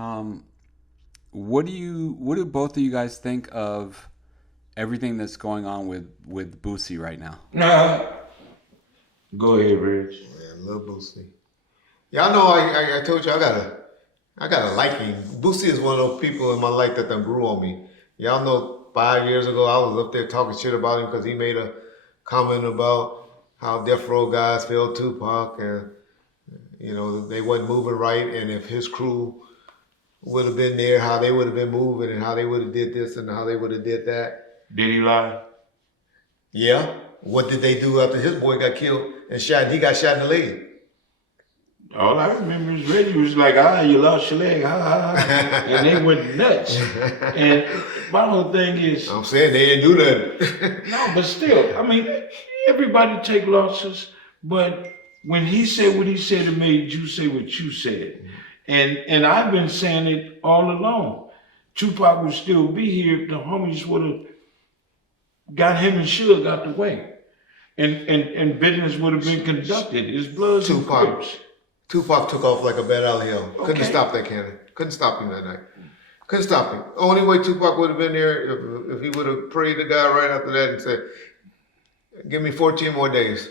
Um, what do both of you guys think of everything that's going on with Boosie right now? Nah. Go ahead, Rich. Man, love Boosie. Y'all know I told you I got a liking. Boosie is one of those people in my life that done grew on me. Y'all know 5 years ago I was up there talking shit about him because he made a comment about how death row guys failed Tupac and they wasn't moving right, and if his crew would have been there, how they would have been moving and how they would have did this and how they would have did that. Did he lie? Yeah. What did they do after his boy got killed and shot? He got shot in the leg. All I remember is Reggie was like, you lost your leg, and they went nuts. And my whole thing is... I'm saying they didn't do that. No, but still, I mean, everybody take losses, but when he said what he said, it made you say what you said. And I've been saying it all along. Tupac would still be here if the homies would have got him and Suge out the way. And business would have been conducted. His Bloods and Crips. Tupac took off like a bat out of hell. Couldn't stop that cannon. Couldn't stop him that night. Couldn't stop him. Only way Tupac would have been there if he would have prayed to God right after that and said, give me 14 more days.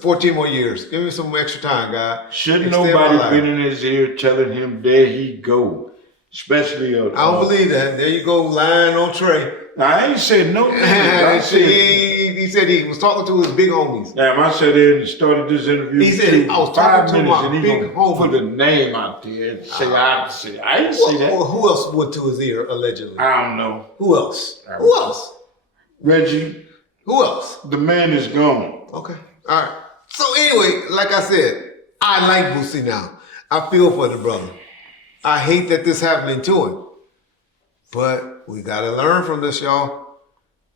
14 more years. Give me some extra time, God. Shouldn't nobody been in his ear telling him there he go? Especially I don't believe that. There you go, lying on Trey. I ain't said no. He said he was talking to his big homies. Damn, I said it and started this interview. He said I was talking to my and big homies. Put a name out there and say I didn't say that. Well, who else went to his ear allegedly? I don't know. Who else? Who else? Reggie. Who else? The man is gone. Okay. All right. So anyway, like I said, I like Boosie now. I feel for the brother. I hate that this happening to him. But we got to learn from this, y'all.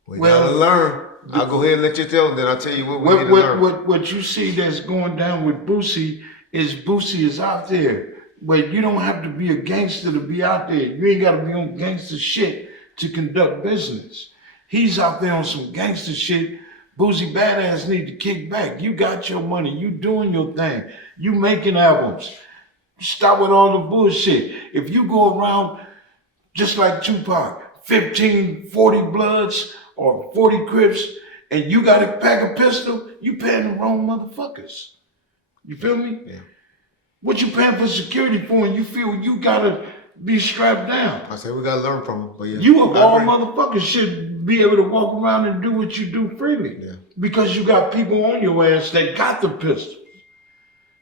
We got to learn. I'll go ahead and let you tell them, then I'll tell you what we need to learn. What you see that's going down with Boosie is out there. But you don't have to be a gangster to be out there. You ain't got to be on gangster shit to conduct business. He's out there on some gangster shit. Boosie Badass need to kick back. You got your money. You doing your thing. You making albums. Stop with all the bullshit. If you go around just like Tupac, 15, 40 Bloods or 40 Crips, and you got to pack a pistol, you paying the wrong motherfuckers. You feel me? Yeah. What you paying for security for and you feel you got to be strapped down? I say we got to learn from him. But yeah, you of all motherfuckers should be able to walk around and do what you do freely. Yeah. Because you got people on your ass that got the pistols.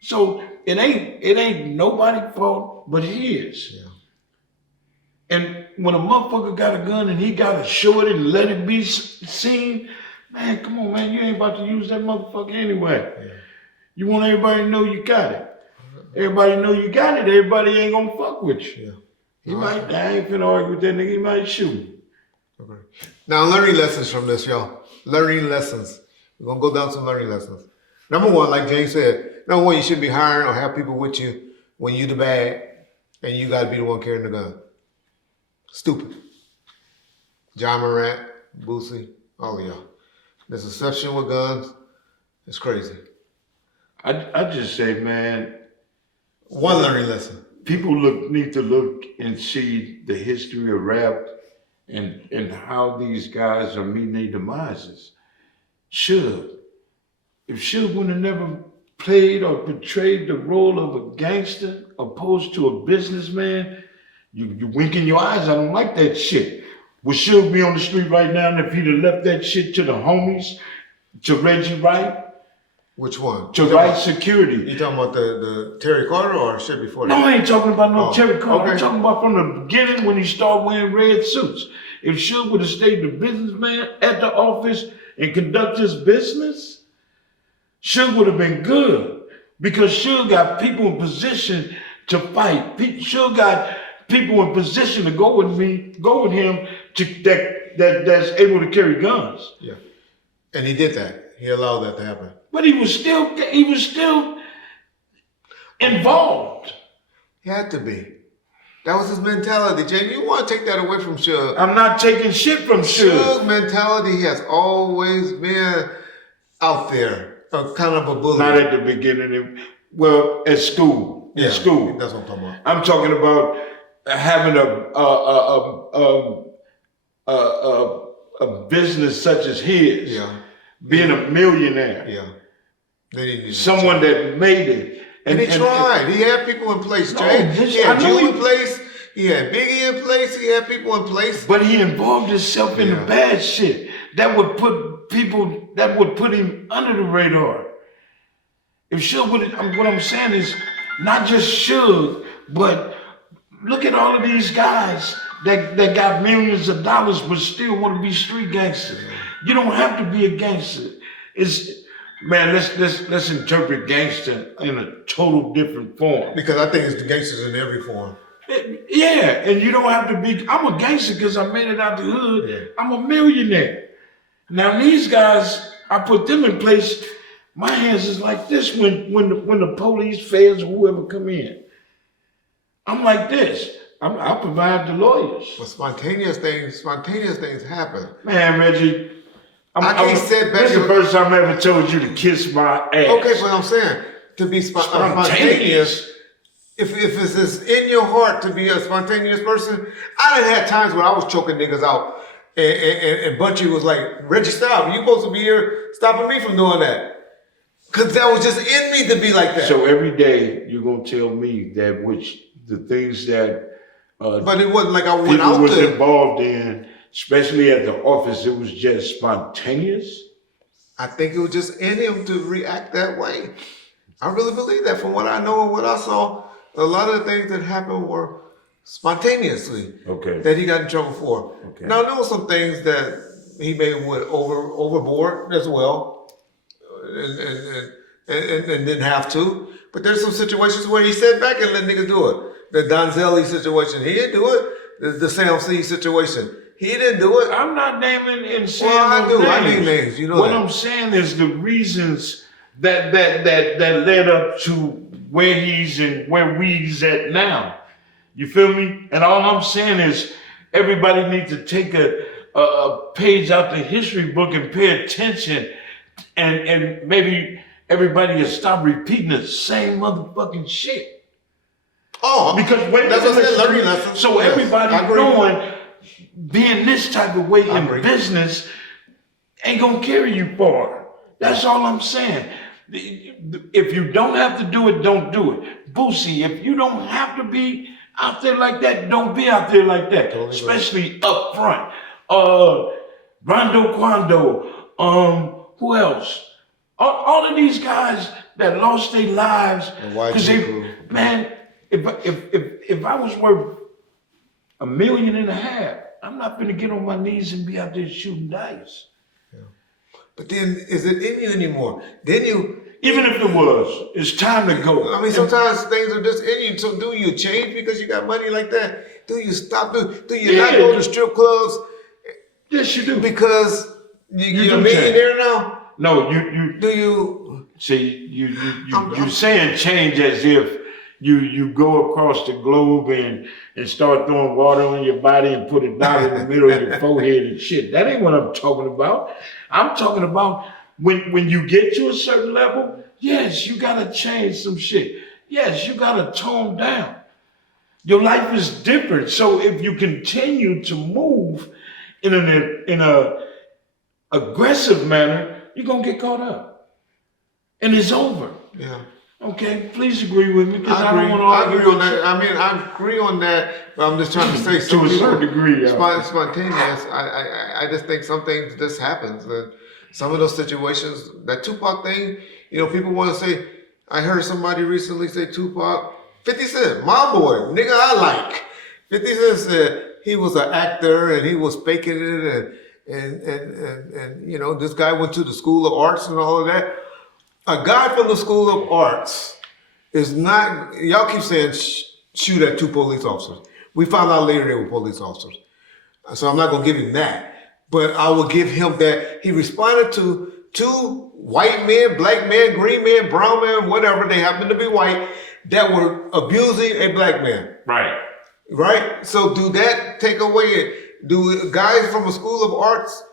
So it ain't nobody's fault but his. Yeah. And when a motherfucker got a gun and he got to show it and let it be seen, man, come on, man, you ain't about to use that motherfucker anyway. Yeah. You want everybody to know you got it. Everybody know you got it. Everybody ain't gonna fuck with you. Yeah. He might. I ain't finna argue with that nigga. He might shoot. Okay. Now, learning lessons from this, y'all. Learning lessons. We're gonna go down some learning lessons. Number one, like James said, number one, you shouldn't be hiring or have people with you when you the bad and you gotta be the one carrying the gun. Stupid. John Morant, Boosie, all of y'all. This exception with guns is crazy. I just say, man. One learning lesson. People need to look and see the history of rap and how these guys are meeting their demises. Suge. If Suge would have never played or portrayed the role of a gangster opposed to a businessman, you wink in your eyes, I don't like that shit. Would Suge be on the street right now and if he'd have left that shit to the homies, to Reggie Wright? Which one? To Wright Security. You talking about the Terry Carter or shit before that? No, I ain't talking about no Terry Carter. Okay. I'm talking about from the beginning when he started wearing red suits. If Suge would have stayed the businessman at the office and conduct his business, Suge would have been good. Because Suge got people in position to fight. Suge got people in position to go with him that's able to carry guns. Yeah. And he did that. He allowed that to happen. But he was still involved. He had to be. That was his mentality, Jay. You want to take that away from Suge. I'm not taking shit from Suge. Suge's mentality has always been out there, kind of a bully. Not at the beginning. Well, at school. Yeah, At school. That's what I'm talking about. I'm talking about having a business such as his, Yeah. being a millionaire, Yeah. Then he someone that made it. And he tried. He had people in place, Jay. He had you in place. He had Biggie in place. He had people in place. But he involved himself in the bad shit that would put him under the radar. If Suge what I'm saying is not just Suge, but look at all of these guys that got millions of dollars but still want to be street gangsters. You don't have to be a gangster. Man, let's interpret gangster in a total different form. Because I think it's the gangsters in every form. Yeah, and you don't have to be. I'm a gangster because I made it out the hood. Yeah. I'm a millionaire. Now these guys, I put them in place. My hands is like this when the police, feds, or whoever come in. I'm like this. I provide the lawyers. But spontaneous things happen. Man, Reggie, I can't sit back. This is the first time I ever told you to kiss my ass. Okay, but I'm saying to be spontaneous. If it's just in your heart to be a spontaneous person, I done had times when I was choking niggas out, and Bunchy was like, "Reggie, stop! You supposed to be here stopping me from doing that." Cause that was just in me to be like that. So every day you're gonna tell me that the things that but it wasn't like I went out was there. Involved in, especially at the office, it was just spontaneous. I think it was just in him to react that way. I really believe that. From what I know and what I saw, a lot of the things that happened were spontaneously. Okay. That he got in trouble for. Okay. Now there were some things that he may have went overboard as well. And didn't have to. But there's some situations where he sat back and let niggas do it. The Donzelli situation, he didn't do it. The Sam C situation, he didn't do it. I'm not naming and saying Well, I do. names. I name names. You know what that. I'm saying is the reasons that led up to where he's and where we's at now. You feel me? And all I'm saying is everybody needs to take a page out the history book and pay attention. And maybe everybody will stop repeating the same motherfucking shit. Oh, because that's what I said, learning lessons. So yes, everybody knowing being this type of way in business ain't gonna carry you far. That's all I'm saying. If you don't have to do it, don't do it. Boosie, if you don't have to be out there like that, don't be out there like that. Totally especially up front. Rondo Quando, who else? All of these guys that lost their lives because man, if I was worth $1.5 million, I'm not gonna get on my knees and be out there shooting dice. Yeah. But then, is it in you anymore? Then you. Even if it was, it's time to go. I mean, sometimes things are just in you. So do you change because you got money like that? Do you stop? Do you not go to strip clubs? Yes, you do. Because you're a millionaire now? No, you do you see you saying change as if you go across the globe and start throwing water on your body and put a dot in the middle of your forehead and shit. That ain't what I'm talking about. I'm talking about when you get to a certain level, yes, you gotta change some shit. Yes, you gotta tone down. Your life is different. So if you continue to move in a aggressive manner, you're gonna get caught up. And it's over. Yeah. Okay, please agree with me. I agree on that. I mean, I agree on that, but I'm just trying to say to a certain degree. Spontaneous. I just think some things just happens. Some of those situations, that Tupac thing, people want to say, I heard somebody recently say Tupac, 50 Cent, my boy, nigga I like. 50 Cent said he was an actor and he was faking it and this guy went to the School of Arts and all of that. A guy from the School of Arts is not, y'all keep saying shoot at 2 police officers. We found out later they were police officers. So I'm not gonna give him that. But I will give him that he responded to 2 white men, black men, green men, brown men, whatever, they happen to be white, that were abusing a black man. Right. Right? So do that take away it? Do guys from a School of Arts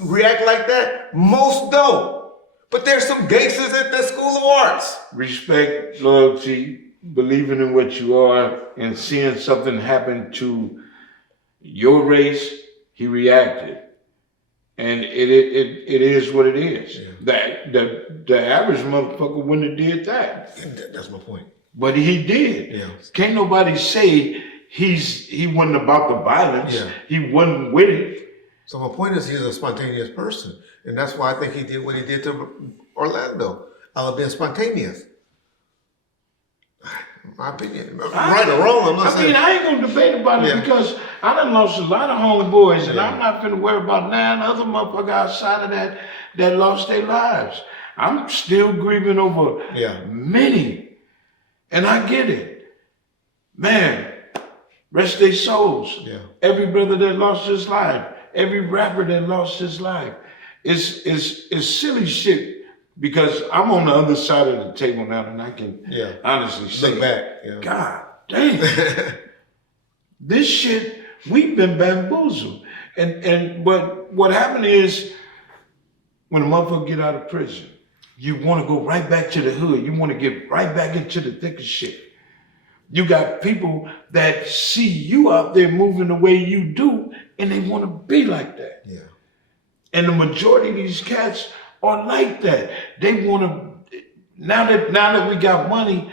react like that? Most don't. But there's some gangsters at the School of Arts. Respect, loyalty, believing in what you are and seeing something happen to your race, he reacted. And it is what it is. Yeah. That the average motherfucker wouldn't have did that. That's my point. But he did. Yeah. Can't nobody say he wasn't about the violence. Yeah. He wasn't with it. So my point is, he's a spontaneous person, and that's why I think he did what he did to Orlando. Being spontaneous. My opinion, right or wrong, I'm not I saying. mean, I ain't gonna debate about it Yeah. because I done lost a lot of homeboys, and Yeah. I'm not gonna worry about 9 other motherfuckers outside of that lost their lives. I'm still grieving over Yeah. many, and I get it. Man, rest their souls. Yeah. Every brother that lost his life, every rapper that lost his life, it's silly shit. Because I'm on the other side of the table now, and I can honestly say, Look back. Yeah. God damn, this shit, we've been bamboozled. But what happened is, when a motherfucker get out of prison, you want to go right back to the hood. You want to get right back into the thick of shit. You got people that see you out there moving the way you do, and they want to be like that. Yeah. And the majority of these cats are like that. They want to. Now that we got money,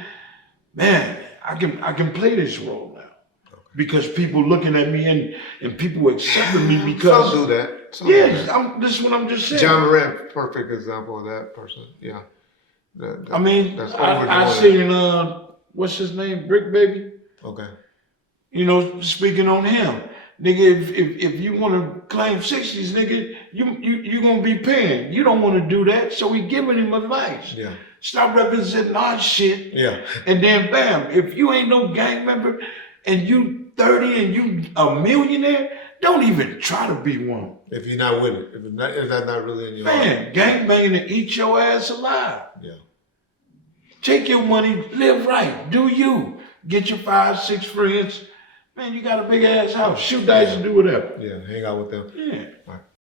man, I can play this role now because people looking at me and people accepting me because. Some do that. Some Yes, do that. this is what I'm just saying. John Morant, perfect example of that person. Yeah. I mean, that's I seen what's his name, Brick Baby. Okay. You know, speaking on him. Nigga, if you want to claim 60s, nigga, you gonna be paying. You don't want to do that, so we giving him advice. Yeah. Stop representing our shit. Yeah. And then bam, if you ain't no gang member and you 30 and you a millionaire, don't even try to be one. If you're not with it, if that's not really in your heart. Man, gang banging and eat your ass alive. Yeah. Take your money, live right, do you. Get your 5, 6 friends. Man, you got a big ass house. Shoot dice and do whatever. Yeah, hang out with them. Yeah. Right.